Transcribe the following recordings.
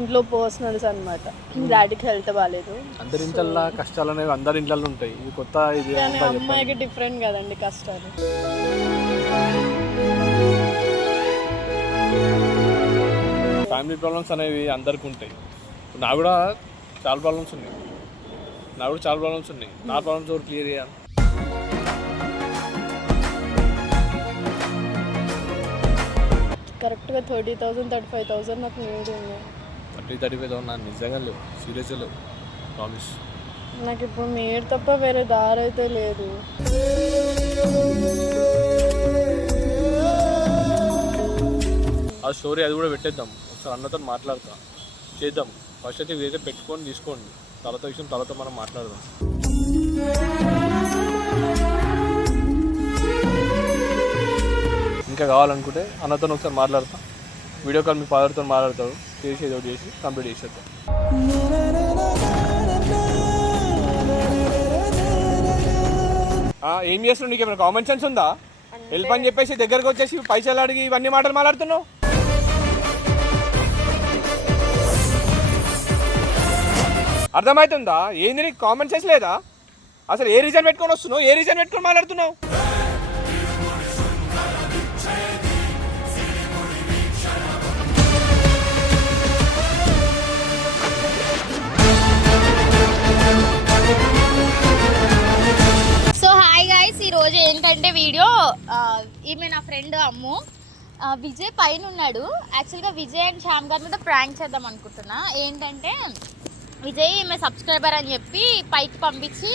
ఇంట్లో పర్సనల్స్ అన్నమాట. డాడీకి హెల్త్ బాగాలేదు. అందరి ఇంట్లో కష్టాలు అనేవి అందరి ఇంట్లో ఉంటాయి. ఇది కొత్త, ఇది అమ్మాయికి డిఫరెంట్ కదండి కష్టాలు. ఫ్యామిలీ ప్రాబ్లమ్స్ అనేవి అందరికి ఉంటాయి. నాకు కూడా చాలా ప్రాబ్లమ్స్ ఉన్నాయి. నా ప్రాబ్లమ్స్ ఎవరు క్లియర్ చేయాలి? కరెక్ట్గా 30,000 35,000 నాకు నీడ్ ఉంది. 35,000 నాకు నిజంగా లేవు, సీరియస్గా లేవు, ప్రామిస్. నాకు ఇప్పుడు మీరు తప్ప వేరే దారి అయితే లేదు. ఆ స్టోరీ అది కూడా పెట్టేద్దాం. ఒకసారి అన్నతో మాట్లాడతాం, చేద్దాం. ఫస్ట్ అయితే ఇదైతే పెట్టుకొని తీసుకోండి. తర్వాత విషయం తర్వాత మనం మాట్లాడదాం. ఇంకా కావాలనుకుంటే అన్నతో ఒకసారి మాట్లాడతాం. వీడియో కాల్ మీ ఫాదర్తో మాట్లాడతాడు, చేసి ఏదో చేసి కంప్లీట్ చేసేద్దాం. ఏం చేస్తున్నావు? నీకు ఏమైనా కామన్ సెన్స్ ఉందా? హెల్ప్ అని చెప్పేసి దగ్గరకు వచ్చేసి పైసలు అడిగి ఇవన్నీ మాటలు మాట్లాడుతున్నావు. అర్థమవుతుందా? ఏంది నీకు కామన్ సెన్స్ లేదా? అసలు ఏ రీజన్ పెట్టుకొని వస్తున్నావు? ఏ రీజన్ పెట్టుకొని మాట్లాడుతున్నావు? సో హాయ్ గైస్, ఈరోజు ఏంటంటే వీడియో, ఈమె నా ఫ్రెండ్ అమ్ము. విజయ్ పైన ఉన్నాడు. యాక్చువల్గా విజయ్ అండ్ శ్యామ్ గారి మీద ప్రాంక్ చేద్దాం అనుకుంటున్నా. ఏంటంటే విజయ్ ఈమె సబ్స్క్రైబర్ అని చెప్పి పైకి పంపించి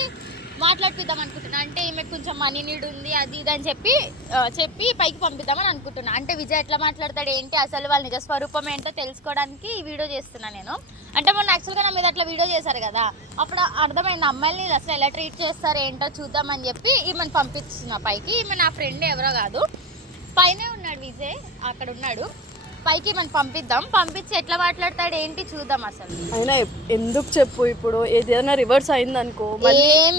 మాట్లాడిపిద్దాం అనుకుంటున్నా. అంటే ఈమె కొంచెం మనీ నీడ్ ఉంది, అది ఇది అని చెప్పి పైకి పంపిద్దామని అనుకుంటున్నా. అంటే విజయ్ ఎట్లా మాట్లాడతాడు ఏంటి, అసలు వాళ్ళ నిజ స్వరూపం ఏంటో తెలుసుకోవడానికి ఈ వీడియో చేస్తున్నా నేను. అంటే మొన్న యాక్చువల్గా నా మీద అట్లా వీడియో చేశారు కదా, అప్పుడు అర్థమైంది అమ్మాయిని అసలు ఎలా ట్రీట్ చేస్తారు ఏంటో చూద్దామని చెప్పి ఈమెను పంపించిన పైకి. ఈమె నా ఫ్రెండ్ ఎవరో కాదు, పైనే ఉన్నాడు విజయ్, అక్కడ ఉన్నాడు. పైకి మనం పంపిద్దాం, పంపించి ఎట్లా మాట్లాడతాడు ఏంటి చూద్దాం. అసలు అయినా ఎందుకు చెప్పు, ఇప్పుడు ఏదైనా రివర్స్ అయింది అనుకో, ఏం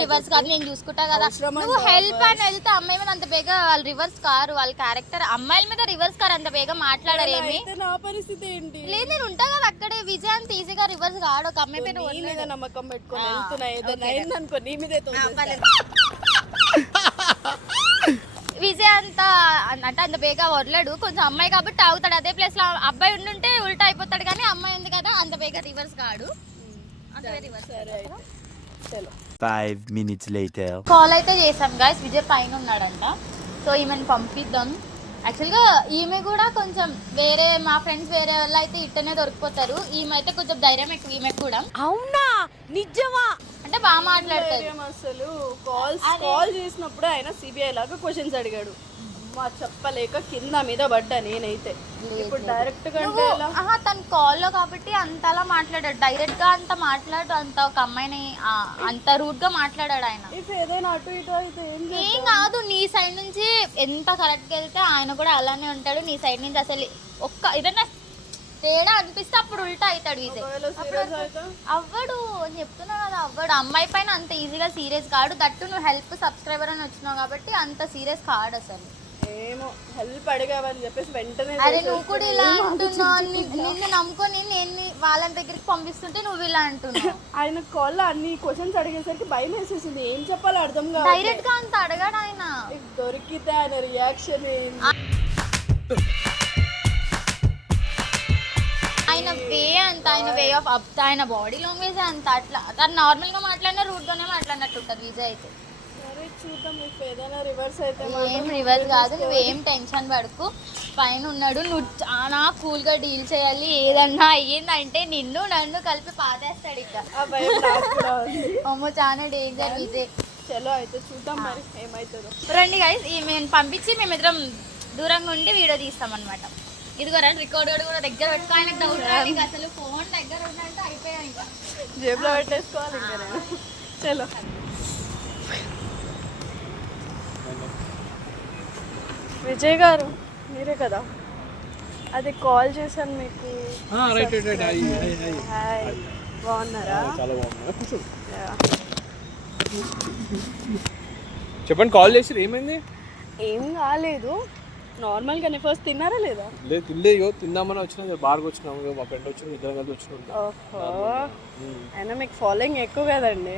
రివర్స్ కాదు, నేను చూసుకుంటా కదా. నువ్వు హెల్ప్ అని వెళ్తే అమ్మాయి మీద అంత బేగా వాళ్ళు రివర్స్ కారు, వాళ్ళ క్యారెక్టర్ అమ్మాయిల మీద రివర్స్ కారు, అంత బేగా మాట్లాడారు. ఏమి నా పరిస్థితి ఏంటి? లేదు, నేను ఉంటా కదా అక్కడే. విజయ్ అంత ఈజీగా రివర్స్ కాడు. ఒక అమ్మాయి మీద నమ్మకం పెట్టుకొని వెళ్తున్నా, ఏదైనా అయిందనుకో నీ మీద. విజయ్ అంతా అంటే అంత బేగా వదలడు, కొంచెం అమ్మాయి కాబట్టి ఆగుతాడు. అదే ప్లేస్ లో అబ్బాయి ఉండుంటే ఉల్టా అయిపోతాడు, కానీ అమ్మాయి ఉంది కదా అంత బేగా రివర్స్ కాడు. కాల్ అయితే చేసాం గైస్, విజయ్ పైన ఉన్నాడంట. సో ఈమెను పంపిద్దాం. యాక్చువల్గా ఈమె కూడా కొంచెం వేరే మా ఫ్రెండ్స్ వేరే వాళ్ళు అయితే ఇట్టనే దొరికిపోతారు. ఈమె అయితే కొంచెం ధైర్యం ఎక్కువ ఈమె కూడా. అవునా, నిజమా? అంటే బాగా మాట్లాడతారు. అసలు కాల్ చేసినప్పుడు ఆయన సిబిఐ లాగా క్వశ్చన్స్ అడిగాడు. మా చెప్పలేక కింద మీద పడ్డా నేనైతే. ఇప్పుడు డైరెక్ట్ గా తన కాల్లో కాబట్టి అంతలా మాట్లాడాడు. డైరెక్ట్ గా అంత మాట్లాడు, అంత ఒక అమ్మాయిని అంత రూట్ గా మాట్లాడాడు ఆయన. ఏదైనా అటు ఇటు అయితే ఏం కాదు, నీ సైడ్ నుంచి ఎంత కరెక్ట్ గా వెళ్తే ఆయన కూడా అలానే ఉంటాడు. నీ సైడ్ నుంచి అసలు ఒక్క ఏదైనా తేడా అనిపిస్తే అప్పుడు ఉల్టా అవుతాడు విజయ్. అవ్వడు అని చెప్తున్నా కదా, అవ్వడు. అమ్మాయి పైన అంత ఈజీగా సీరియస్ కాడు. దట్టు నువ్వు హెల్ప్ సబ్స్క్రైబర్ అని వచ్చినావు కాబట్టి అంత సీరియస్ కాడు అసలు. ఏమో హెల్ప్ అడిగావని చెప్పేసి వెంటనే. అరే నువ్వు కూడా ఇలా అంటున్నావు, నిన్ను నమ్ముకొని నేను వాళ్ళ దగ్గరికి పంపిస్తుంటే నువ్వు ఇలా అంటున్నావు. ఆయన కాల్ లో అన్ని క్వశ్చన్స్ అడిగేసరికి భయం వేసేసింది, ఏం చెప్పాలో అర్థం కాదు. డైరెక్ట్ గా అంత అడగాడు ఆయన. దొరికితే ఆయన రియాక్షన్ ఆయన వే అంత, ఆయన వే ఆఫ్ అప్, ఆయన బాడీ లాంగ్వేజ్ అంత. అట్లా తను నార్మల్ గా మాట్లాడినా రూట్ గానే మాట్లాడినట్టు ఉంటుంది విజయ్ అయితే. చూద్దాం, ఏదైనా రివర్స్ అయితే. ఏం రివర్స్ కాదు, నువ్వేం టెన్షన్ పడకు. పైన ఉన్నాడు, నువ్వు చాలా కూల్ గా డీల్ చేయాలి. ఏదన్నా అయ్యిందంటే నన్ను కలిపి పాతేస్తాడు ఇక్కడ. అమ్మో చాలా డేంజర్ విజయ్. చలో అయితే చూద్దాం మరి ఏమైతుందో. రండి గైస్, మేము పంపించి మేమిద్దరం దూరంగా ఉండి వీడియో తీస్తాం అనమాట. ఇదిగో రండి, రికార్డర్ కూడా దగ్గర పెట్టుకో. ఆయనకు డౌట్ రాదు, అసలు ఫోన్ దగ్గర ఉందంటే అయిపోయా, ఇంకా జేబులో పెట్టేసుకోవాలి. ఇంకా చలో. విజయ్ గారు మీరే కదా, అది కాల్ చేశాను మీకు. బాగున్నారా? చెప్పండి, కాల్ చేసి ఏమైంది? ఏం కాలేదు, నార్మల్గానే ఫస్ట్ తిన్నారా లేదా? లేదు తినలేదు, తిందామని వచ్చినా బాగా వచ్చినాము, మా ఫ్రెండ్ వచ్చిన ఇద్దరం కలిసి వచ్చిన. ఓహో, అయినా మీకు ఫాలోయింగ్ ఎక్కువ కదండి.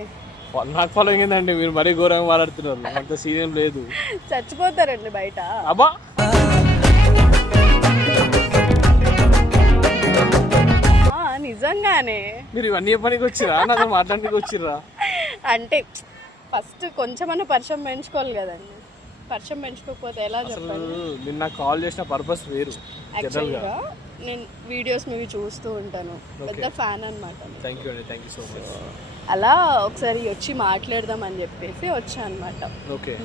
నాకు ఫాలోయింగ్ ఏంటండి, మీరు మరీ ఘోరంగా మాట్లాడుతున్నారు, అంత సీన్ లేదు. చచ్చిపోతారండి బయట. అబ్బా నిజంగానే మీరు ఇవన్నీ పనికి వచ్చిరా, నాతో మాట్లాడడానికి వచ్చిర్రా? అంటే ఫస్ట్ కొంచెమన్నా పరిచయం పెంచుకోవాలి కదండి. పరిచయం పెంచుకోకపోతే ఎలా చెప్పండి? నిన్న నాకు కాల్ చేసిన పర్పస్ వేరు. యాక్చువల్గా నేను వీడియోస్ మీవి చూస్తూ ఉంటాను, పెద్ద ఫ్యాన్ అనమాట. థ్యాంక్ యూ అండి, థ్యాంక్ యూ సో మచ్. అలా ఒకసారి వచ్చి మాట్లాడదాం అని చెప్పేసి వచ్చా అనమాట. ఓకే.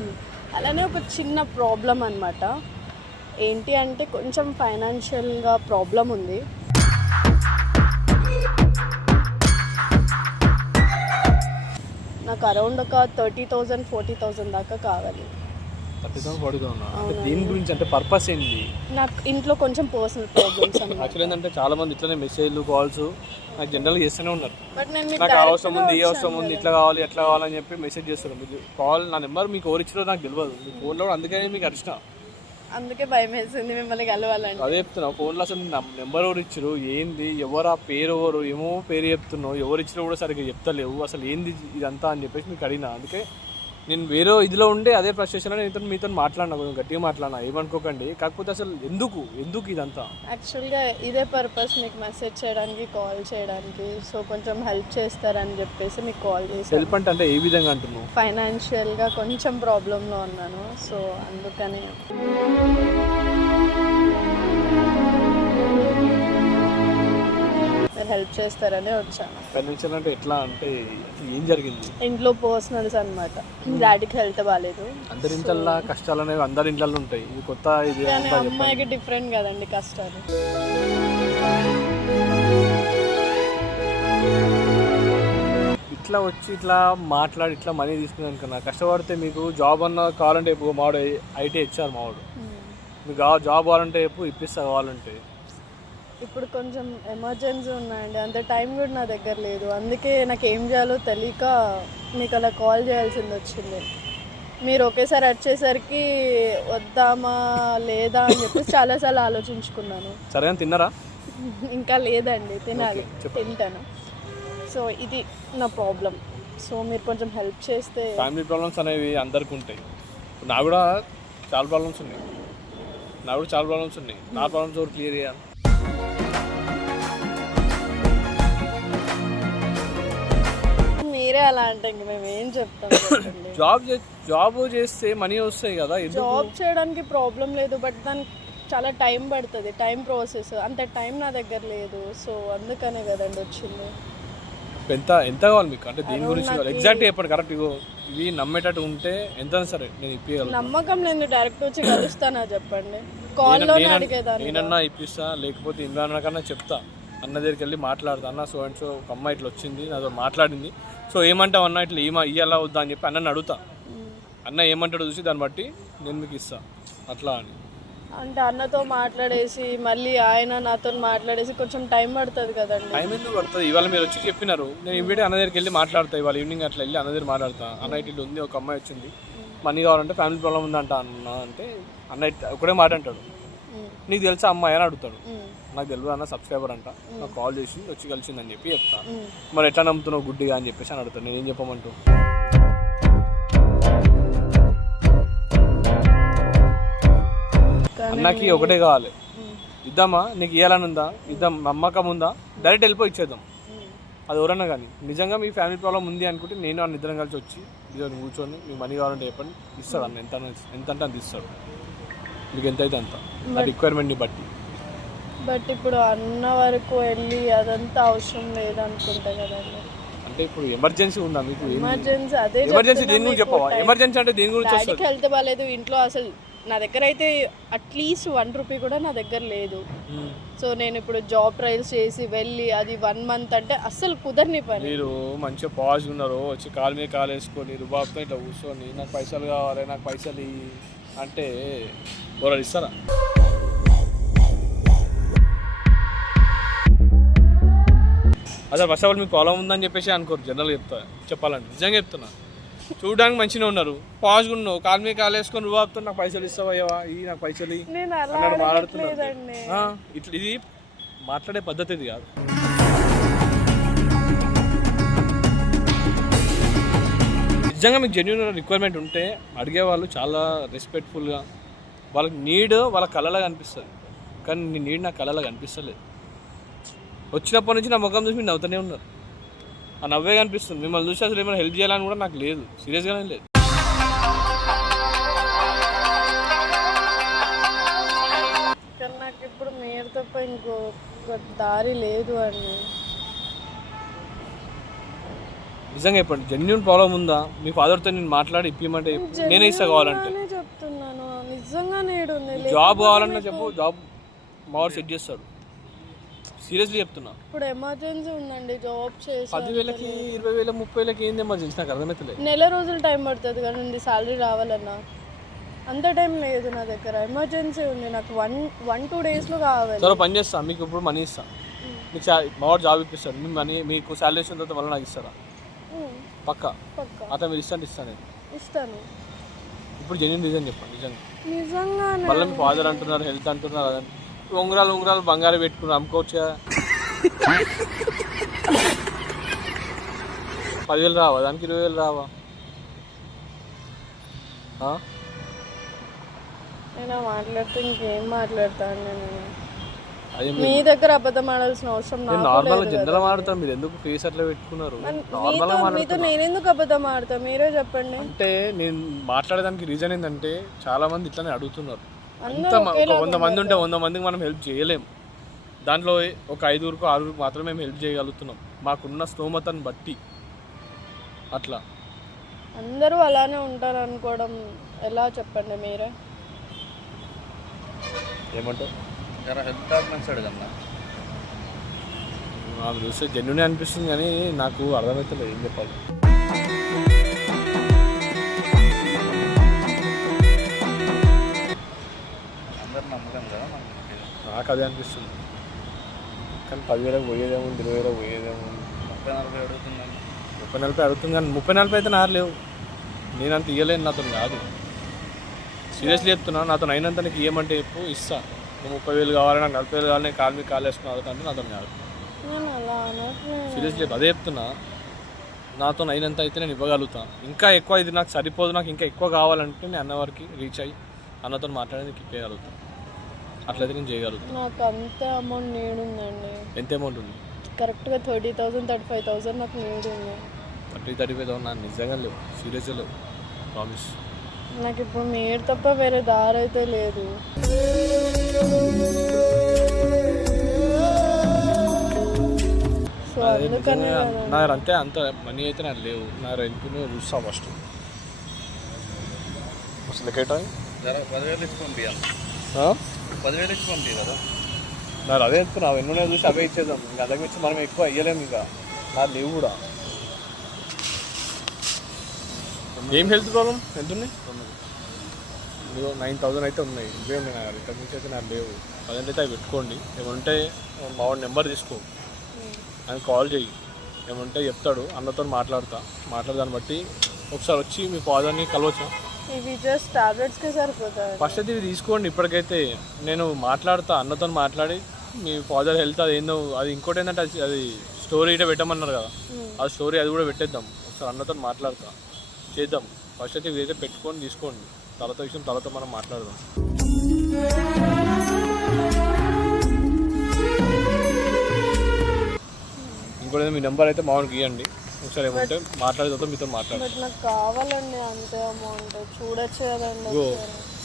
అలానే ఒక చిన్న ప్రాబ్లం అనమాట. ఏంటి అంటే కొంచెం ఫైనాన్షియల్గా ప్రాబ్లం ఉంది. నాకు అరౌండ్ ఒక 30,000 40,000 దాకా కావాలి. దీని గురించి అంటే పర్పస్ ఏంటి? నాకు ఇంట్లో కొంచెం పర్సనల్ ప్రాబ్లమ్స్ అన్నమాట. యాక్చువల్లీ ఏంటంటే చాలా మంది ఇట్లానే మెసేజ్లు కాల్స్ నాకు జనరల్గా చేస్తూనే ఉన్నారు. బట్ నేను నాకు అవసరం ఉంది, ఏ అవసరం ఉంది, ఇట్లా కావాలి ఎట్లా కావాలని చెప్పి మెసేజ్ చేస్తారు. మీకు కాల్ నా నెంబర్ మీకు ఎవరు ఇచ్చారో నాకు తెలియదు, మీ ఫోన్లో కూడా అందుకని మీకు అరిచిన. అందుకే భయం వేసింది మిమ్మల్ని కలవాలండి. అదే చెప్తున్నా, ఫోన్లో అసలు నెంబర్ ఎవరు ఇచ్చారు, ఏంది, ఎవరు, ఆ పేరు ఎవరు, ఏమో పేరు చెప్తున్నావు, ఎవరు ఇచ్చినా కూడా సరిగ్గా చెప్తలేవు, అసలు ఏంది ఇదంతా అని చెప్పేసి మీకు అడిగినా. అందుకే నేను వేరే ఇదిలో ఉండే అదే ఫ్రస్ట్రేషన్లో నేను మీతో మాట్లాడినా, కొంచెం గట్టిగా మాట్లాడినా, ఏమనుకోకండి. కాకపోతే అసలు ఎందుకు ఇదంతా? యాక్చువల్గా ఇదే పర్పస్ మీకు మెసేజ్ చేయడానికి, కాల్ చేయడానికి. సో కొంచెం హెల్ప్ చేస్తారని చెప్పేసి మీకు కాల్ చేసి. హెల్ప్ అంటే ఏ విధంగా అంటున్నావు? ఫైనాన్షియల్గా కొంచెం ప్రాబ్లంలో ఉన్నాను, సో అందుకని హెల్ప్ చేస్తారని వచ్చాను. ఫైనాన్షియల్ అంటే ఎట్లా అంటే ఏం జరిగింది? ఇంట్లో పర్సనల్స్ అనమాట. డాడీకి హెల్త్ బాగాలేదు. అందరి ఇంట్లో కష్టాలు అనేవి అందరి ఇంట్లో ఉంటాయి, ఇది కొత్త ఇది కానీ అమ్మాయికి డిఫరెంట్ కదండి కష్టాలు. ఇట్లా వచ్చి ఇట్లా మాట్లాడి ఇట్లా మనీ తీసుకుని అనుకున్నా, కష్టపడితే మీకు జాబ్ అన్న కావాలంటే ఇప్పుడు మావాడు ఐటీ ఇచ్చారు, మావాడు మీకు జాబ్ కావాలంటే ఇప్పిస్తా కావాలంటే. ఇప్పుడు కొంచెం ఎమర్జెన్సీ ఉన్నాయండి, అంత టైం కూడా నా దగ్గర లేదు. అందుకే నాకు ఏం చేయాలో తెలియక మీకు అలా కాల్ చేయాల్సింది వచ్చింది. మీరు ఒకేసారి వచ్చేసరికి వద్దామా లేదా అని చెప్పేసి చాలాసార్లు ఆలోచించుకున్నాను. సరే తిన్నారా? ఇంకా లేదండి, తినాలి, తింటాను. సో ఇది నా ప్రాబ్లం. సో మీరు కొంచెం హెల్ప్ చేస్తే. ఫ్యామిలీ ప్రాబ్లమ్స్ అనేవి అందరికీ ఉంటాయి, నాకు కూడా చాలా ప్రాబ్లమ్స్ ఉన్నాయి. నా ప్రాబ్లమ్స్ ఎవరు క్లియర్ చేయాలి? మీరే అలా అంటే ఇంక మేము ఏం చెప్తాం? జాబ్ చేస్తే మనీ వస్తాయి కదా. జాబ్ చేయడానికి ప్రాబ్లం లేదు, బట్ దానికి చాలా టైం పడుతుంది, టైం ప్రాసెస్. అంత టైం నా దగ్గర లేదు, సో అందుకనే కదండి వచ్చింది. ఎంత కావాలి మీకు? అంటే దీని గురించి ఎగ్జాక్ట్ చెప్పండి, కరెక్ట్. ఇవి నమ్మేటట్టు ఉంటే ఎంత సరే నేను ఇప్పించగలను. నమ్మకం లేదు, డైరెక్ట్ వచ్చి కలుస్తానా చెప్పండి? కాల్లోనే అడిగేదాన్ని. నేనన్నా ఇప్పిస్తా, లేకపోతే ఇమ్రాన్ కన్నా చెప్తా, అన్న దగ్గరికి వెళ్ళి మాట్లాడతా, అన్న సో అండ్ సో ఒక అమ్మాయి ఇట్లా వచ్చింది, నాతో మాట్లాడింది, సో ఏమంటావు అన్న, ఇట్లా ఇయ్యాలా వద్దా అని చెప్పి అన్నని అడుగుతా. అన్న ఏమంటాడో చూసి దాన్ని బట్టి నేను మీకు ఇస్తా, అట్లా అని. అంటే అన్నతో మాట్లాడేసి మళ్ళీ ఆయన నాతో మాట్లాడేసి కొంచెం టైం పడుతుంది కదండి. టైం ఎందుకు పడుతుంది? ఇవాళ మీరు వచ్చి చెప్పినారు, నేను ఇమీడియట్ అన్న దగ్గరికి వెళ్ళి మాట్లాడతా. ఇవాళ ఈవినింగ్ అట్లా వెళ్ళి అన్న దగ్గర మాట్లాడతా. అన్న ఇట్లా ఉంది, ఒక అమ్మాయి వచ్చింది, మనీ కావాలంటే ఫ్యామిలీ ప్రాబ్లం ఉందంట అన్న అంటే, అన్న ఒకటే మాట అంటాడు, నీకు తెలుసా అమ్మాయి అని అడుగుతాడు. నాకు తెలియదు అన్న, సబ్స్క్రైబర్ అంట, నాకు కాల్ చేసి వచ్చి కలిసిందని చెప్పి చెప్తా. మరి ఎట్లా నమ్ముతున్నావు గుడ్డిగా అని చెప్పేసి అని అడుగుతాడు. నేనేం చెప్పమంటూ? అన్నకి ఒకటే కావాలి, ఇద్దామా, నీకు ఇవ్వాలని ఉందా, ఇద్దాం, నమ్మకం ఉందా, డైరెక్ట్ వెళ్ళిపోయి ఇచ్చేద్దాం. అది ఎవరన్నా కానీ నిజంగా మీ ఫ్యామిలీ ప్రాబ్లం ఉంది అనుకుంటే నేను అన్న ఇద్దరం కలిసి వచ్చి ఇద్దరు కూర్చొని మీకు మనీ కావాలంటే చెప్పండి, ఇస్తాడు అన్న. ఎంత అంటే అంత ఇస్తాడు, మీకు ఎంత అయితే అంత, ఆ రిక్వైర్మెంట్ని బట్టి. బట్ ఇప్పుడు అన్న వరకు వెళ్ళి అదంతా అవసరం లేదనుకుంటా కదండి. అంటే ఇప్పుడు ఎమర్జెన్సీ ఉందా మీకు? ఎమర్జెన్సీ, అదే ఎమర్జెన్సీ దేని గురించి చెప్పవా? ఎమర్జెన్సీ అంటే దేని గురించి? డాడీకి హెల్త్ బాగాలేదు, ఇంట్లో అసలు నా దగ్గర అయితే అట్లీస్ట్ 1 రూపీ కూడా నా దగ్గర లేదు. సో నేను ఇప్పుడు జాబ్ ట్రయల్స్ చేసి వెళ్ళి అది 1 మంత్ అంటే అస్సలు కుదరని పని. మీరు మంచిగా పాజ్ ఉన్నారు, వచ్చి కాలు మీద కాలు వేసుకొని రుబాబ్తో ఇట్లా కూర్చొని నాకు పైసలు కావాలి, నాకు పైసలు అంటే ఎవరు ఇస్తారా? అసలు ఫస్ట్ ఆఫ్ ఆల్ మీకు పొలం ఉందని చెప్పేసి అనుకోరు, జనరల్గా చెప్పాలంటే నిజంగా చెప్తున్నా. చూడడానికి మంచిగా ఉన్నారు, పాజ్గా ఉన్నావు, కాలు మీద కాలు వేసుకొని నువ్వు ఆపుతావు, నాకు పైసలు ఇస్తావా నాకు పైసలు నేను అలా అన్నాడు మాట్లాడుతున్నాడు. అడగట్లేదండి. ఇట్లా ఇది మాట్లాడే పద్ధతి ఇది కాదు. నిజంగా మీకు జెన్యూన్ రిక్వైర్మెంట్ ఉంటే అడిగేవాళ్ళు చాలా రెస్పెక్ట్ఫుల్గా, వాళ్ళకి నీడ్ వాళ్ళ కళలాగా అనిపిస్తుంది, కానీ నీ నీడ్ నా కళలాగా అనిపిస్తలేదు. వచ్చినప్పటి నుంచి నా ముఖం చూసి మీరు నవ్వుతూనే ఉన్నారు, ఆ నవ్వే కనిపిస్తుంది. మిమ్మల్ని చూసి అసలు ఏమైనా హెల్ప్ చేయాలని కూడా నాకు లేదు, సీరియస్గానే లేదు. కానీ నాకు ఇప్పుడు మీరు తప్ప ఇంకో దారి లేదు అండి. నిజంగా చెప్పండి, జెన్యూన్ ప్రాబ్లం ఉందా? మీ ఫాదర్తో నేను మాట్లాడి ఇప్పిమంటే నేనే ఇస్తా కావాలంటే. నేనే చెప్తున్నాను, నిజంగా నేడు ఉంది. జాబ్ కావాలన్నా చెప్పు, జాబ్ మావాడు సెట్ చేస్తాడు, సీరియస్లీ చెప్తున్నా. ఇప్పుడు ఎమర్జెన్సీ ఉందండి, జాబ్ చేసి 10,000కి 20,000 30,000కి ఏంది ఎమర్జెన్సీ? నాకు అర్థమవుతలేదు. నెల రోజులు టైం పడుతుంది కానీ శాలరీ రావాలన్నా అంత టైం లేదు నా దగ్గర. ఎమర్జెన్సీ ఉంది, నాకు 1-2 డేస్లో కావాలి. సరే పని చేస్తా, మీకు ఇప్పుడు మనీ ఇస్తా, మీకు మావాడు జాబ్ ఇప్పిస్తాడు, మీ మనీ మీకు శాలరీ ఇచ్చిన తర్వాత మళ్ళీ నాకు ఇస్తారా? పక్కా పక్కా అతను మీరు ఇస్తాను నేను ఇస్తాను. ఇప్పుడు జెన్యూన్ రీజన్ చెప్పండి నిజంగా. నిజంగానే మళ్ళీ మీ ఫాదర్ అంటున్నారు, హెల్త్ అంటున్నారు, అదంటే ఉంగరాలు బంగారం పెట్టుకుని అమ్ముకోవచ్చా? 10,000 రావా దానికి? 20,000 రావా? నేను మాట్లాడితే ఇంకేం మాట్లాడతాను నేను? అదే మీ దగ్గర అబద్ధం ఆడాల్సిన అవసరం నేను నాకు నార్మల్గా లేదు జనరల్ కదా. మాట్లాడతాను, మీరు ఎందుకు ఫేస్ అట్లా పెట్టుకున్నారు? మీతో నేను ఎందుకు అబద్ధం ఆడతా, మీరే చెప్పండి. అంటే నేను మాట్లాడడానికి రీజన్ ఏంటంటే చాలా మంది ఇట్లానే అడుగుతున్నారు. అందరూ ఒక 100 మంది ఉంటే 100 మందికి మనం హెల్ప్ చేయలేం, దాంట్లో ఒక 5-6 మాత్రమే మేము హెల్ప్ చేయగలుగుతున్నాం మాకున్న స్తోమతను బట్టి. అట్లా అందరూ అలానే ఉంటారు అనుకోవడం ఎలా చెప్పండి మీరే? ఏమంటావు? హెల్త్ డాక్యుమెంట్స్ అడగన్నా. నాకు చూస్తే జెన్యునే అనిపిస్తుంది కానీ నాకు అర్థమవుతలేదు ఏం చెప్పాలి. అందరు నమ్మకం కదా నాకు అదే అనిపిస్తుంది, కానీ 10,000 పోయేదేమో, 20,000 పోయేదేమో. 30-40 అడుగుతున్నాను. 30-40 అడుగుతుంది కానీ 30-40 అయితే నాకు లేవు, నేను అంత ఇవ్వలేను, నాతో కాదు. సీరియస్లీ చెప్తున్నా, నాతో అయినంత నీకు ఇవ్వమంటే చెప్పు ఇస్తా. నువ్వు 30,000 కావాలి, నాకు 40,000 కావాలి, నేను కాలు మీద కాలు వేసుకుని అడుగుతాను, నాతో కాదు. నేను అలా అనట్లేదు. సీరియస్లీ అదే చెప్తున్నా, నాతో అయినంత అయితే నేను ఇవ్వగలుగుతాను. ఇంకా ఎక్కువ ఇది నాకు సరిపోదు, నాకు ఇంకా ఎక్కువ కావాలంటే నేను అన్నవారికి రీచ్ అయ్యి అన్నతో మాట్లాడి నీకు ఇప్పగలుగుతాను. అట్లయితే నేను చేయగలుగుతాను. నాకు అంత అమౌంట్ నీడ్ ఉందండి. ఎంత అమౌంట్ ఉంది? కరెక్ట్గా 30,000 35,000 నాకు నీడ్ ఉంది. 30-35,000 నాకు నిజంగా లేవు, సీరియస్గా లేవు, ప్రామిస్. నాకు ఇప్పుడు మీరు తప్ప వేరే దారి అయితే లేదు. సో అందుకని నా అంతే, అంత మనీ అయితే నాకు లేవు. నా రెంట్ చూస్తా ఫస్ట్ అసలు కేటా 10,000 ఇచ్చి పంపించాలి. 10,000 ఇచ్చి పంపి కదా. నాకు అదే చెప్తున్నా, ఎన్నో చూసి అవే ఇచ్చేద్దాం, ఇంకా అదే ఇచ్చి మనం ఎక్కువ ఇవ్వలేము. ఇంకా నాకు లేవు కూడా. ఏం హెల్త్ ప్రాబ్లం ఎంత ఉన్నాయి? 9,000 అయితే ఉన్నాయి, ఇవే ఉన్నాయి నా దగ్గర. ఇంతకు మించి అయితే నాకు లేవు. అదంటే అవి పెట్టుకోండి, ఏమంటే మా వాడి నెంబర్ తీసుకో, ఆయన కాల్ చేయి, ఏమంటే చెప్తాడు, అన్నతో మాట్లాడదాన్ని బట్టి ఒకసారి వచ్చి మీ ఫాదర్ని కలవచ్చా? ఇవి జస్ట్ టాబ్లెట్స్కే సరిపోతాయి. ఫస్ట్ అయితే ఇవి తీసుకోండి. ఇప్పటికైతే నేను మాట్లాడతా, అన్నతో మాట్లాడి మీ ఫాదర్ హెల్త్ అది ఏందో, అది ఇంకోటి ఏంటంటే అది స్టోరీ ఇటే పెట్టమన్నారు కదా, ఆ స్టోరీ అది కూడా పెట్టేద్దాం. ఒకసారి అన్నతో మాట్లాడతా, చేద్దాం. ఫస్ట్ అయితే ఇదైతే పెట్టుకొని తీసుకోండి, తర్వాత విషయం తర్వాత మనం మాట్లాడదాం. ఇంకోటి మీ నెంబర్ అయితే మామూలుగా ఇవ్వండి, ఒకసారి ఏమంటే మాట్లాడే తర్వాత మీతో మాట్లాడదాం. బట్ నాకు కావాలండి అంతే అమౌంట్, చూడొచ్చు కదండి.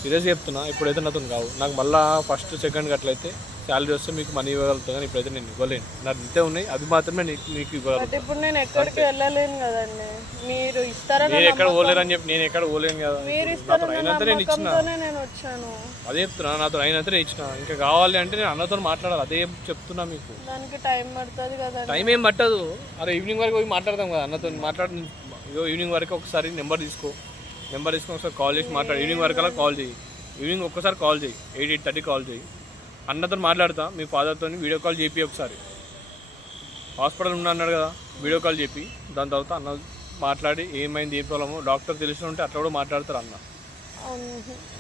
సీరియస్ చెప్తున్నా, ఇప్పుడైతే నాతో కావు. నాకు మళ్ళీ ఫస్ట్ సెకండ్కి అట్లయితే శాలరీ వస్తే మీకు మనీ ఇవ్వగలుగుతాను, కానీ ఇప్పుడైతే నేను ఇవ్వలేను. నాకు ఇంతే ఉన్నాయి, అది మాత్రమే నీకు ఇవ్వగలుగుతాను. ఇప్పుడు నేను ఎక్కడికి వెళ్ళలేను కదండి, మీరు ఇస్తారని. నేను ఎక్కడ పోలేరని చెప్పి నేను ఎక్కడ పోలేను కదా. మీరు నాతో ఇస్తారని అయినంత నేను ఇచ్చిన, నమ్మకంతోనే నేను వచ్చాను. అదే చెప్తున్నా, నాతో అయినంత నేను ఇచ్చిన. ఇంకా కావాలి అంటే నేను అన్నతో మాట్లాడాలి, అదే చెప్తున్నా మీకు. దానికి టైం పడుతుంది కదండి. టైం ఏం పట్టదు, అరే ఈవినింగ్ వరకు పోయి మాట్లాడదాం కదా అన్నతో. మాట్లాడి ఈవినింగ్ వరకు ఒకసారి నెంబర్ తీసుకొని ఒకసారి కాల్ చేసి మాట్లాడు. ఈవినింగ్ వరకు అలా కాల్ చేయి, ఈవినింగ్ ఒక్కసారి కాల్ చేయి, 8-8:30 కాల్ చేయి. అన్నతో మాట్లాడతా, మీ ఫాదర్తో వీడియో కాల్ చేపి ఒకసారి. హాస్పిటల్ ఉన్నా అన్నాడు కదా, వీడియో కాల్ చెప్పి దాని తర్వాత అన్న మాట్లాడి ఏమైంది ఏ ప్రాబ్లము డాక్టర్ తెలిసి ఉంటే అట్లా కూడా మాట్లాడతారు అన్న.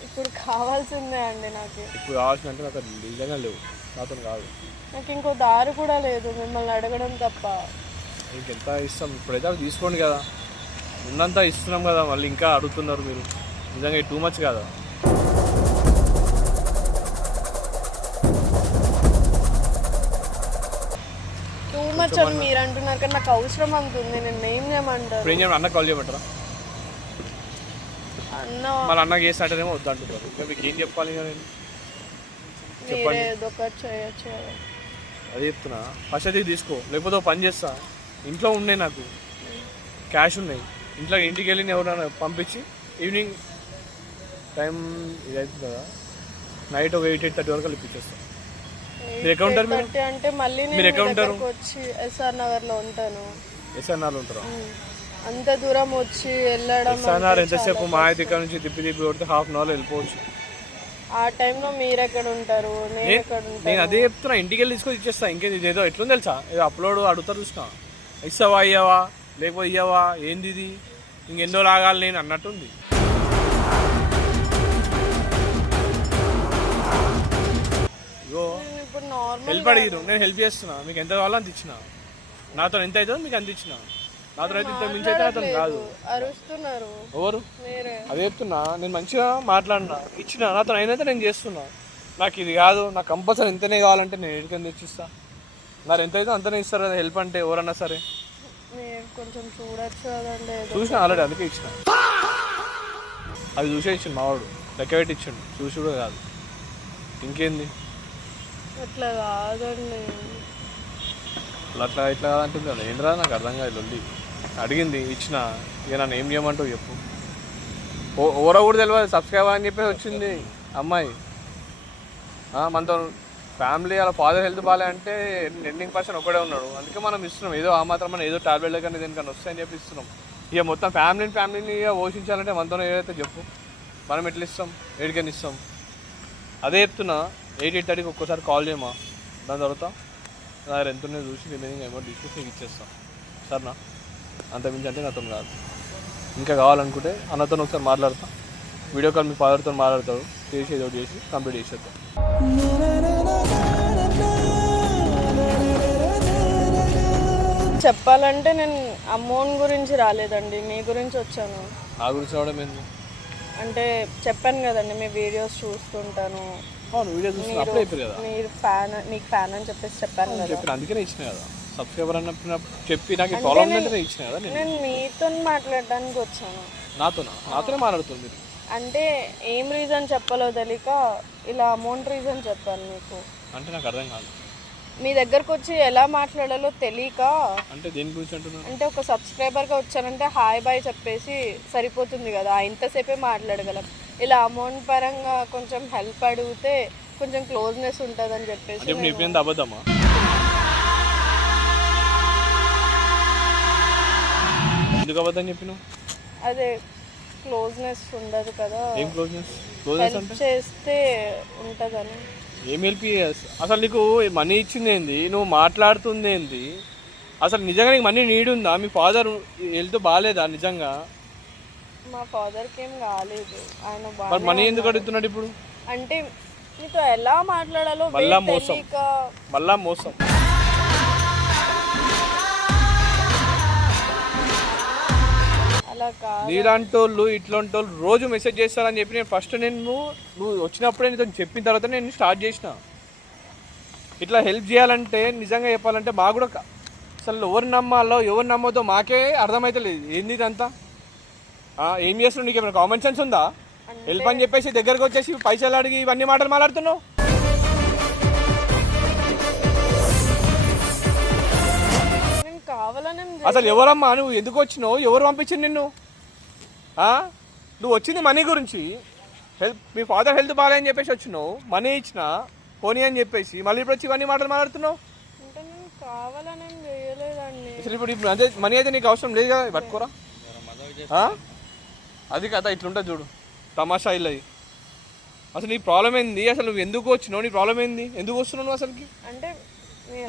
ఇప్పుడు కావాల్సిందే అండి నాకు. ఇప్పుడు కావాల్సిన అంటే నాకు నిజంగా లేవు, నాతో కాదు. నాకు ఇంకో దారి కూడా లేదు మిమ్మల్ని అడగడం తప్ప. ఇంకెంత ఇస్తాం ఇప్పుడైతే అవి తీసుకోండి కదా, ఉన్నంత ఇస్తున్నాం కదా, మళ్ళీ ఇంకా అడుగుతున్నారు మీరు. నిజంగా టూ మచ్ కదా. టూ మచ్ అని మీరు అంటున్నారు కానీ నాకు అవసరం అంటుంది. నేను ఏం చేయమంటారు? ఇప్పుడు ఏం చేయమంటారు? అన్న కాల్ చేయమంటారా? అన్న మళ్ళీ అన్నకి చేసినట్టేమో వద్దు అంటున్నారు. ఇంకా మీకు ఏం చెప్పాలి కదా నేను? మీరే ఏదో ఒకటి చేయొచ్చు కదా. అదే చెప్తున్నా, ఫస్ట్ అయితే తీసుకో, లేకపోతే ఒక పని చేస్తా. ఇంట్లో ఉన్నాయి నాకు క్యాష్ ఉన్నాయి, ఇంటికి వెళ్ళి ఎవరైనా పంపించి ఈవినింగ్ టైం ఇది అవుతుంది కదా, నైట్ ఒక 8-8:30 వరకు ఇప్పించేస్తాను. మీరు ఎక్కడ ఉంటారు? మీరు అంటే మళ్ళీ మీరు ఎక్కడ ఉంటారు? వచ్చి ఎస్ఆర్ నగర్లో ఉంటాను. ఎస్ఆర్ఆర్లో ఉంటారా? అంత దూరం వచ్చి వెళ్ళడం ఎస్ఆర్ఆర్ ఎంతసేపు? మా అయితే ఇక్కడ నుంచి తిప్పి కొడితే ½ అవర్లో వెళ్ళిపోవచ్చు. ఆ టైంలో మీరు ఎక్కడ ఉంటారు, నేను ఎక్కడ ఉంటాను? నేను అదే చెప్తున్నా, ఇంటికి వెళ్ళి తీసుకొని ఇచ్చేస్తా. ఇంకేది ఇదేదో ఎట్లుంది తెలుసా, ఏదో అప్లోడ్ అడుగుతారు చూసినా, ఇస్తావా ఇయ్యవా లేకపోతే ఇయ్యవా ఏంది ఇది ఇంకెందో లాగాలి నేను అన్నట్టుంది. ఇగో ఇప్పుడు నార్మల్ హెల్ప్ అడిగిరు, నేను హెల్ప్ చేస్తున్నా. మీకు ఎంత కావాలో అంత ఇచ్చిన, నాతో ఎంత అవుతుందో మీకు అంత ఇచ్చిన. నాతో అయితే ఇంత మించి అయితే అతను కాదు. అరుస్తున్నారు ఎవరు? మీరే. అదే చెప్తున్నా, నేను మంచిగా మాట్లాడినా, ఇచ్చిన, నాతో అయినైతే నేను చేస్తున్నా. నాకు ఇది కాదు, నాకు కంపల్సరీ ఎంతనే కావాలంటే నేను ఎక్కడికని తెచ్చిస్తా. నాకు ఎంత అయితే అంతనే ఇస్తారు కదా హెల్ప్ అంటే ఎవరన్నా సరే. మీరు కొంచెం చూడొచ్చు కదండి. చూసిన ఆల్రెడీ, అందుకే ఇచ్చిన. అది చూసే ఇచ్చిండు మావాడు, లెక్క పెట్టి ఇచ్చిండు, చూసి కూడా కాదు. ఇంకేంది అట్లా కాదండి. అట్లా ఇట్లా కాదంటుంది కదా. ఏంట్రా నాకు అర్థం కాదు. లొల్లి అడిగింది ఇచ్చిన, ఇక నన్ను ఏం చేయమంటావు చెప్పు. ఎవరో కూడా తెలియదు, సబ్స్క్రైబర్ అని చెప్పేసి వచ్చింది అమ్మాయి. మనతో ఫ్యామిలీ అలా ఫాదర్ హెల్త్ బాగాలే అంటే ఎండింగ్ పర్సన్ ఒకడే ఉన్నాడు, అందుకే మనం ఇస్తున్నాం. ఏదో ఆ మాత్రం మనం ఏదో టాబ్లెట్ కానీ దేనికన్నా వస్తాయని చెప్పి ఇస్తున్నాం. ఇక మొత్తం ఫ్యామిలీని ఇక పోషించాలంటే మనతో ఏదైతే చెప్పు, మనం ఎట్లా ఇస్తాం, ఏడికని ఇస్తాం. అదే చెప్తున్నా, 8-8:30కి ఒక్కోసారి కాల్ చేయమా, దాని తర్వాత నా దగ్గర ఎంత ఉన్నది చూసి రిమైనింగ్ అమౌంట్ తీసుకొచ్చి నీకు ఇచ్చేస్తాం. సరేనా? అంతమించి అంటే నాతో కాదు. ఇంకా కావాలనుకుంటే అన్నతో ఒకసారి మాట్లాడతాం, వీడియో కాల్ మీ ఫాదర్తో మాట్లాడతాడు, చేసి ఏదో చేసి కంప్లీట్ చేసేద్దాం. చెప్పాలంటే నేను అమౌంట్ గురించి రాలేదండి, మీ గురించి వచ్చాను. నా గురించి రావడం ఏంది అంటే చెప్పాను కదండి, మీ వీడియోస్ చూస్తుంటాను, వీడియో చూసి అప్లై అయిపోయి కదా, మీరు మీకు ఫ్యాన్ అని చెప్పేసి చెప్పాను కదా. చెప్పిన అందుకనే ఇచ్చిన కదా, సబ్స్క్రైబర్ అన్నప్పుడు చెప్పి నాకు ప్రాబ్లం అంటే ఇచ్చిన కదా. నేను మీతో మాట్లాడడానికి వచ్చాను. నాతోనే మాట్లాడుతుంది మీరు. అంటే ఏం రీజన్ చెప్పాలో తెలియక ఇలా అమౌంట్ రీజన్ చెప్పాను మీకు. అంటే నాకు అర్థం కాదు, మీ దగ్గరకు వచ్చి ఎలా మాట్లాడాలో తెలియక. అంటే దేని గురించి అంటున్నాను? అంటే ఒక సబ్స్క్రైబర్గా వచ్చానంటే హాయ్ బాయ్ చెప్పేసి సరిపోతుంది కదా, ఇంతసేపే మాట్లాడగలం. ఇలా అమౌంట్ పరంగా కొంచెం హెల్ప్ అడిగితే కొంచెం క్లోజ్నెస్ ఉంటుందని చెప్పేసి. నీ పేరు అబద్ధమా? ఎందుకు అబద్ధం చెప్పినావు? అదే క్లోజ్నెస్ ఉండదు కదా, ఏం క్లోజ్నెస్ హెల్ప్ చేస్తే ఉంటుందని. ఏం హెల్ప్ అసలు నీకు మనీ ఇచ్చింది ఏంది, నువ్వు మాట్లాడుతుంది ఏంది, అసలు నిజంగా నీకు మనీ నీడ్ ఉందా? మీ ఫాదర్ హెల్త్ బాగాలేదా నిజంగా? మా ఫాదర్కి ఏం కాలేదు, ఆయన మరి మనీ ఎందుకు అడుగుతున్నాడు ఇప్పుడు? అంటే మీతో ఎలా మాట్లాడాలో మళ్ళా మోసం, మళ్ళా మోసం. అలా కాదు. నీలాంటి వాళ్ళు ఇట్లాంటి వాళ్ళు రోజు మెసేజ్ చేస్తారని చెప్పి నేను ఫస్ట్ నువ్వు వచ్చినప్పుడే నీతో చెప్పిన తర్వాత నేను స్టార్ట్ చేసిన. ఇట్లా హెల్ప్ చేయాలంటే నిజంగా చెప్పాలంటే మాకు కూడా అసలు ఎవరు నమ్మాలో ఎవరు నమ్మొద్దో మాకే అర్థమైతే లేదు. ఏంది ఇదంతా? ఏం చేస్తున్నావు? నీకు ఏమైనా కామన్ సెన్స్ ఉందా? హెల్ప్ అని చెప్పేసి దగ్గరకు వచ్చేసి పైసలు అడిగి ఇవన్నీ మాటలు మాట్లాడుతున్నావు. అసలు ఎవరమ్మా నువ్వు? ఎందుకు వచ్చినావు? ఎవరు పంపించింది నిన్ను? నువ్వు వచ్చింది మనీ గురించి, హెల్ప్ మీ ఫాదర్ హెల్త్ బాగాలని చెప్పేసి వచ్చినావు, మనీ ఇచ్చిన పోనీ అని చెప్పేసి మళ్ళీ ఇప్పుడు వచ్చి ఇవన్నీ మాటలు మాట్లాడుతున్నావు. అసలు ఇప్పుడు అదే మనీ అయితే నీకు అవసరం లేదు కదా, పట్టుకోరా. అది కదా ఇట్లుంటుంది చూడు తమాషా ఇల్లు. అసలు నీ ప్రాబ్లం ఏంది? అసలు నువ్వు ఎందుకు వచ్చినావు? నీ ప్రాబ్లం ఏంది? ఎందుకు వస్తున్నావు నువ్వు అసలుకి? అంటే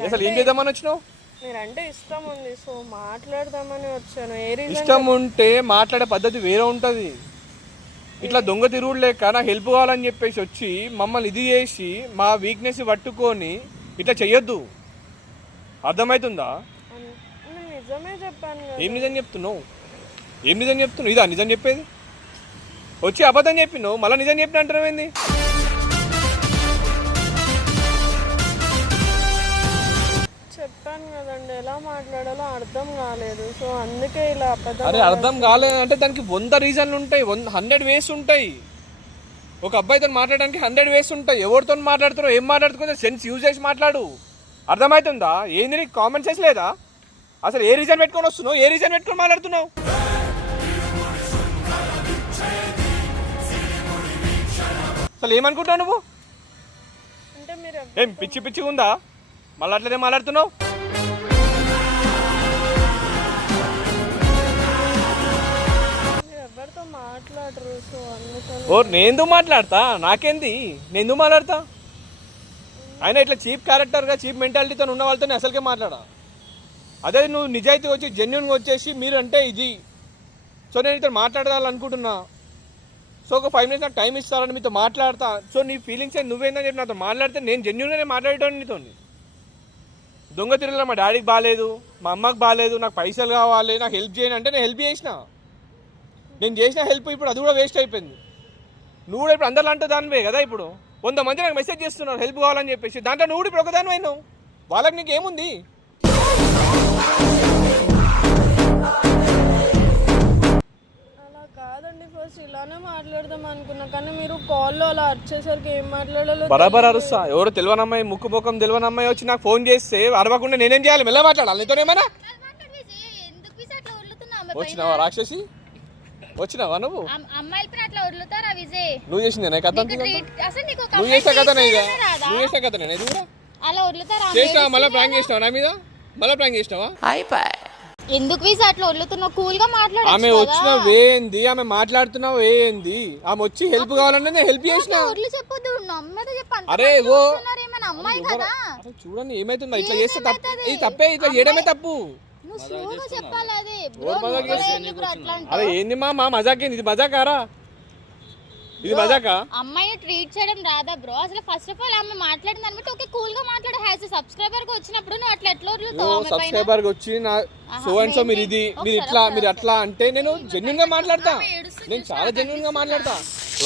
అసలు ఏం చేద్దామని వచ్చినావు? మీరంటే ఇష్టం ఉంది, సో మాట్లాడదామని వచ్చాను. ఏ రీజన్? ఇష్టం ఉంటే మాట్లాడే పద్ధతి వేరే ఉంటుంది. ఇట్లా దొంగ తిరుగుడు లేక నాకు హెల్ప్ కావాలని చెప్పేసి వచ్చి మమ్మల్ని ఇది చేసి మా వీక్నెస్ పట్టుకొని ఇట్లా చెయ్యొద్దు. అర్థమవుతుందా? నేను నిజమే చెప్పాను కదా. ఏం నిజం చెప్తున్నావు? ఏం నిజం చెప్తున్నావు? ఇదా నిజం చెప్పేది? వచ్చి అబద్ధం చెప్పినావు, మళ్ళీ నిజం చెప్పిన అంటున్నావు ఏంది? చెప్పాను కదండి, ఎలా మాట్లాడాలో అర్థం కాలేదు, సో అందుకే ఇలా అబద్ధం. అరే అర్థం కాలేదు అంటే దానికి 100 రీజన్లు ఉంటాయి, 100 వేస్ ఉంటాయి. ఒక అబ్బాయితో మాట్లాడడానికి 100 వేస్ ఉంటాయి. ఎవరితో మాట్లాడుతున్నావు, ఏం మాట్లాడుతున్నా సెన్స్ యూజ్ చేసి మాట్లాడు. అర్థమవుతుందా? ఏంది నీకు కామన్ సెన్స్ లేదా? అసలు ఏ రీజన్ పెట్టుకొని వస్తున్నావు? ఏ రీజన్ పెట్టుకొని మాట్లాడుతున్నావు? అసలు ఏమనుకుంటావు నువ్వు? అంటే మీరు ఏం పిచ్చి పిచ్చిగా ఉందా? మళ్ళీ అట్లనే మాట్లాడుతున్నావు. ఎవరితో మాట్లాడరు, సో అందుకని. ఓ నేను మాట్లాడతా, నాకేంది? నేను మాట్లాడతా. అయినా ఇట్లా చీప్ క్యారెక్టర్గా చీప్ మెంటాలిటీతో ఉన్న వాళ్ళతో అసలుకే మాట్లాడా. అదే నువ్వు నిజాయితీ వచ్చి జెన్యున్గా వచ్చేసి మీరు అంటే ఇది, సో నేను ఇతను మాట్లాడాలనుకుంటున్నా, సో ఒక 5 minutes నాకు టైం ఇస్తారని మీతో మాట్లాడతా. సో నీ ఫీలింగ్స్ నువ్వేందని చెప్పి నాతో మాట్లాడితే నేను జెన్యున్గానే మాట్లాడేటాను నీతో. దొంగ తిరుగులో మా డాడీకి బాగాలేదు, మా అమ్మకి బాగాలేదు, నాకు పైసలు కావాలి, నాకు హెల్ప్ చేయండి అంటే నేను హెల్ప్ చేసిన. నేను చేసిన హెల్ప్ ఇప్పుడు అది కూడా వేస్ట్ అయిపోయింది. నువ్వు కూడా ఇప్పుడు అందరిలో అంటే దానివే కదా. ఇప్పుడు 100 మంది నాకు మెసేజ్ చేస్తున్నారు హెల్ప్ కావాలని చెప్పేసి, దాంట్లో నువ్వు ఇప్పుడు ఒకదాని అయినావు. వాళ్ళకి నీకు ఏముంది? అలా కాదండి, ఫస్ట్ ఇలానే మాట్లాడదాం అనుకున్నా, కానీ మీరు కాల్లో అలా వచ్చేసరికి ఏం మాట్లాడాలో బరాబర్ అరుస్తా. ఎవరు తెలియని అమ్మాయి, ముక్కు ముఖం తెలియని అమ్మాయి వచ్చి నాకు ఫోన్ చేస్తే అరవకుండా నేనేం చేయాలి? మెల్ల మాట్లాడాలి నీతోనేమన్నా? వచ్చినావా రాక్షసి? వచ్చినావా నువ్వు? అమ్మాయిలపైన అట్లా వదులుతారా విజయ్? నువ్వు చేసింది నాకు అర్థం. అసలు నీకు ఒక నువ్వు చేసా కదా నేను, నువ్వు చేసా కదా నేను ఇది కూడా అలా వదులుతారా? చేసినావా? మళ్ళీ ప్రాంక్ చేసినావా నా మీద? మళ్ళీ ప్రాంక్ చేసినావా? ఎందుకు విజయ్ అట్లా వదులుతున్నావు? కూల్ గా మాట్లాడు. ఆమె వచ్చిన వేంది, ఆమె మాట్లాడుతున్నావు ఏంది? ఆమె వచ్చి హెల్ప్ కావాలంటే నేను హెల్ప్ చేసిన. వదిలి చెప్పొద్దు, నమ్మేదో చెప్పండి. అరే ఓ అమ్మాయి కదా, చూడండి ఏమైతుందా? ఇట్లా చేస్తే తప్పు, ఇది తప్పే. ఇట్లా చేయడమే తప్పు. నువ్వు స్లోగా చెప్పాలి. అది అరే ఏంది మా మజాక్ ఏంది? ఇది మజాకారా? ఇది మజాకా? అమ్మాయిని ట్రీట్ చేయడం రాదా బ్రో? అసలు ఫస్ట్ ఆఫ్ ఆల్ ఆమె మాట్లాడిన దాన్ని బట్టి ఓకే కూల్ గా మాట్లాడు. హ్యాస్ సబ్స్క్రైబర్ గా వచ్చినప్పుడు నువ్వు అట్లా ఎట్లా వదులుతావు? సబ్స్క్రైబర్ గా వచ్చి నా సో అండ్ సో మీరు ఇది మీరు ఇట్లా మీరు అట్లా అంటే నేను జెన్యున్ గా మాట్లాడతా. నేను చాలా జెన్యున్ గా మాట్లాడతా.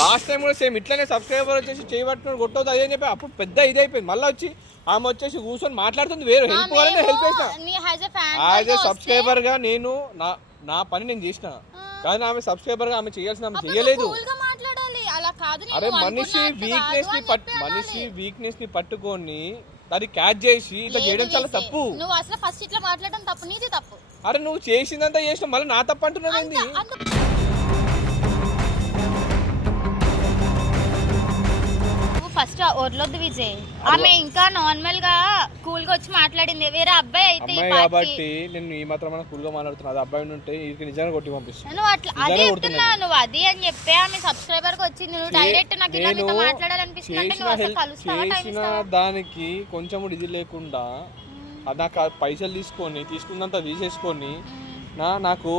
లాస్ట్ టైం కూడా సేమ్ ఇట్లానే సబ్స్క్రైబర్ వచ్చేసి చేయబట్టుకుని కొట్టవుతుంది అదే అని చెప్పి అప్పుడు పెద్ద ఇది అయిపోయింది. మళ్ళీ వచ్చి ఆమె వచ్చేసి కూర్చొని మాట్లాడుతుంది వేరు. హెల్ప్ కావాలని హెల్ప్ చేసిన. యాజ్ ఏ సబ్స్క్రైబర్ గా నేను నా పని నేను చేసిన, కానీ ఆమె సబ్స్క్రైబర్ గా ఆమె చేయాల్సిన ఆమె చేయలేదు. అరే మనిషి వీక్నెస్ ని పట్టుకొని అది క్యాచ్ చేసి ఇట్లా చేయడం చాలా తప్పు. నువ్వు అసలు ఫస్ట్ ఇట్లా మాట్లాడడం తప్పు, నీది తప్పు. అరే నువ్వు చేసిందంతా చేసిన మళ్ళీ నా తప్పు అంటున్నావు ఏంది? ఫస్ట్ వదలొద్దు విజయ్. ఆమె ఇంకా నార్మల్ గా కూల్ గా వచ్చి మాట్లాడింది. వేరే అబ్బాయి అయితే అమ్మాయి కాబట్టి నేను ఈ మాత్రం కూల్ గా మాట్లాడుతున్నా. అది అబ్బాయి ఉంటే ఇది నిజంగా కొట్టి పంపిస్తాను. నువ్వు అట్లా అదే చెప్తున్నా, నువ్వు అది అని చెప్పి ఆమె సబ్స్క్రైబర్ గా వచ్చింది. నువ్వు డైరెక్ట్ నాకు ఇలా మీతో మాట్లాడాలనిపిస్తుంది అంటే నువ్వు అసలు కలుస్తావా? చేసిన దానికి కొంచెం ఇది లేకుండా నాకు పైసలు తీసుకున్నంత తీసేసుకొని నాకు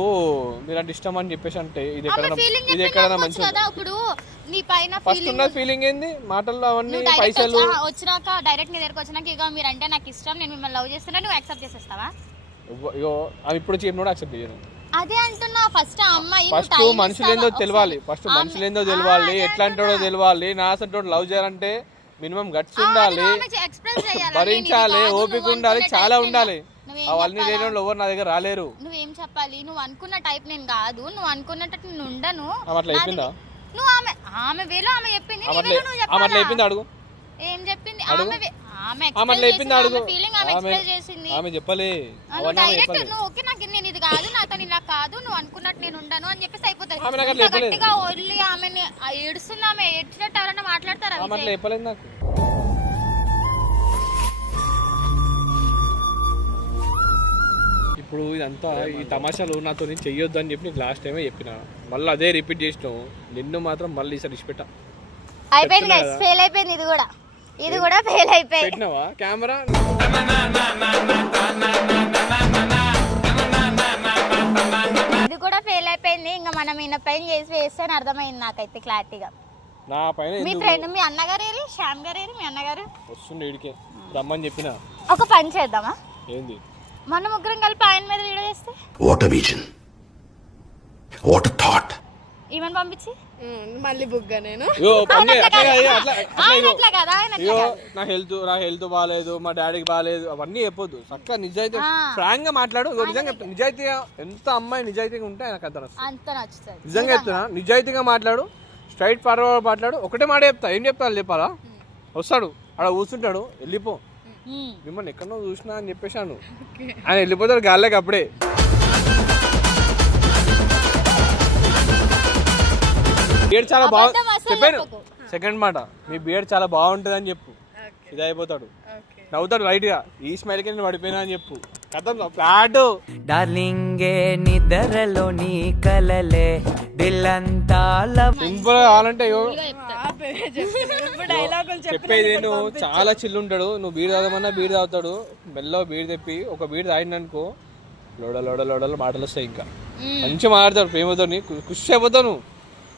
మీరంటే ఇష్టం అని చెప్పేసి అంటే ఇది ఎక్కడైనా మంచిగా ఇప్పుడు నీ పైన ఫస్ట్ ఉన్న ఫీలింగ్ ఏంది? మాటల్లో అవన్నీ పైసలు వచ్చినాక డైరెక్ట్ నీ దగ్గరకు వచ్చినాక ఇక మీరంటే నాకు ఇష్టం, నేను మిమ్మల్ని లవ్ చేస్తున్నా, నువ్వు యాక్సెప్ట్ చేసేస్తావా? అవి ఇప్పుడు చెప్పిన యాక్సెప్ట్ చేయను. అదే అంటున్నా. ఫస్ట్ అమ్మాయి ఫస్ట్ మనుషులేందో తెలియాలి. ఫస్ట్ మనుషులేందో తెలియాలి, ఎట్లాంటోడో తెలియాలి. నా అసలు లవ్ చేయాలంటే మినిమం గట్స్ ఉండాలి, భరించాలి, ఓపిక ఉండాలి, చాలా ఉండాలి. అవన్నీ లేని వాళ్ళు ఎవరు నా దగ్గర రాలేరు. నువ్వేం చెప్పాలి? నువ్వు అనుకున్న టైప్ నేను కాదు, నువ్వు అనుకున్నట్టు నేను ఉండను. అట్లా చెప్పిందా? నువ్వు ఆమె వేలో ఆమె చెప్పింది, అట్లా చెప్పింది అడుగు. ఏం చెప్పింది? ఆమె చెప్పింది అడుగు. ఫీలింగ్ ఆమె ఎక్స్ప్రెస్ చేసింది. ఆమె చెప్పలే డైరెక్ట్ నువ్వు ఓకే నాకు నేను ఇది కాదు, నాతో ఇలా కాదు, నువ్వు అనుకున్నట్టు నేను ఉండను అని చెప్పేసి అయిపోతుంది. గట్టిగా వదిలి ఆమెని ఏడుస్తుంది. ఆమె ఏడ్చినట్టు ఎవరైనా మాట్లాడతారా? అట్లా చెప్పలేదు నాకు. ఇప్పుడు ఇదంతా ఈ తమాషాలు నాతో చెయ్యొద్దు అని చెప్పి నీకు లాస్ట్ టైమే చెప్పిన, మళ్ళీ అదే రిపీట్ చేసినావు. నిన్ను మాత్రం మళ్ళీ ఈసారి ఇచ్చిపెట్టా. అయిపోయింది, ఫెయిల్ అయిపోయింది. ఇది కూడా ఇది కూడా ఫెయిల్ అయిపోయి. పెట్టినావా కెమెరా? ఇది కూడా ఫెయిల్ అయిపోయింది. ఇంకా మనం ఈయన పైన చేసి వేస్తే అని అర్థమైంది నాకైతే క్లారిటీగా. నా పైన మీ ఫ్రెండ్ మీ అన్నగారు ఏరి, శ్యామ్ గారు ఏరి, మీ అన్నగారు వస్తుండే ఇడికే రమ్మని చెప్పిన. ఒక పని చేద్దామా, ఏంది? మన ముగ్గురం కలిపి ఆయన మీద వీడియో చేస్తే? What a vision. What a thought. ఈమెను పంపించి మళ్ళీ బుగ్గా నేను అయ్యో పని చేయి, అట్లా కాదు, అట్లా ఆయన అట్లా కదా, ఆయన అట్లా అయ్యో కాదు. నా హెల్త్ బాగాలేదు, మా డాడీకి బాగాలేదు, అవన్నీ చెప్పొద్దు. చక్కగా నిజాయితీ ఫ్రాంక్ గా మాట్లాడు. ఇదిగో నిజంగా చెప్తా, నిజాయితీగా ఎంత అమ్మాయి నిజాయితీగా ఉంటే ఆయనకు అర్థం వస్తుంది. అంత నచ్చుతుంది నిజంగా చెప్తున్నా, నిజాయితీగా మాట్లాడు, స్ట్రైట్ ఫార్వర్డ్ మాట్లాడు. ఒకటే మాట చెప్తా, ఏం చెప్తా చెప్పాలా? వస్తాడు అక్కడ కూర్చుంటాడు, వెళ్ళిపో, మిమ్మల్ని ఎక్కడో చూసినా అని చెప్పేశాను. ఆయన వెళ్ళిపోతాడు గాల్లోకి అప్పుడే. బియర్డ్ చాలా బాగుంది చెప్పాను. సెకండ్ మాట, మీ బియర్డ్ చాలా బాగుంటుంది అని చెప్పు. ఇది అయిపోతాడు, నవ్వుతాడు లైట్ గా. ఈ స్మైల్ కి నేను పడిపోయినా అని చెప్పు. కథం ఫ్లాట్. డార్లింగే నిద్రలోని కలలే దిల్లంతా సింపుల్ కావాలంటే అయ్యో డైలాగులు చెప్పేది నువ్వు చాలా చిల్లు ఉంటాడు. నువ్వు బీడు తాగమన్నా బీడు తాగుతాడు. మెల్లగా బీడు తెప్పి ఒక బీడు తాగిననుకో లోడలు మాటలు వస్తాయి. ఇంకా మంచిగా మాట్లాడతాడు, ప్రేమతో ఖుషి అయిపోతావు, నువ్వు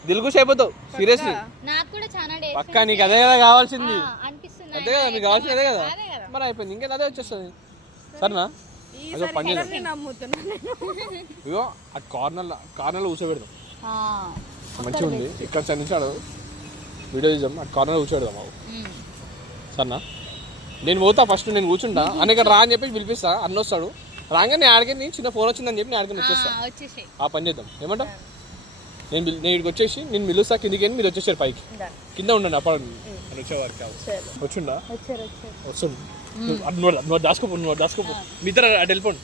దిల్ ఖుషి అయిపోతావు. సీరియస్లీ నాకు కూడా చాలా పక్కా నీకు అదే కదా కావాల్సింది. అనిపిస్తుంది. అదే కదా మీకు కావాల్సింది, అదే కదా. మరి అయిపోయింది, ఇంకేం అదే వచ్చేస్తుంది. సరేనా? అదో పని చేద్దాం. ఇగో ఆ కార్నర్లో కూర్చోబెడదాం, మంచిగా ఉంది. ఇక్కడ చనిచాడు వీడియో చూద్దాం, ఆ కార్నర్లో కూర్చోబెడదాం బాబు. సరేనా? నేను పోతా, ఫస్ట్ నేను కూర్చుంటా. అన్న ఇక్కడ రా అని చెప్పి పిలిపిస్తా, అన్న వస్తాడు. రాగానే నేను ఆడికి చిన్న ఫోన్ వచ్చిందని చెప్పి నేను ఆడికి వచ్చేస్తా. ఆ పని చేద్దాం. ఏమంటా? నేను ఇక్కడికి వచ్చేసి నేను పిలుస్తా, కిందికి వెళ్ళి మీరు వచ్చేసారు పైకి. కింద ఉండండి అప్పుడు అని వచ్చేవారికి కాదు. వచ్చిండా? వస్తుంది. నువ్వు దాచుకోపో, మీ ఇద్దరు అటు వెళ్ళిపోండి.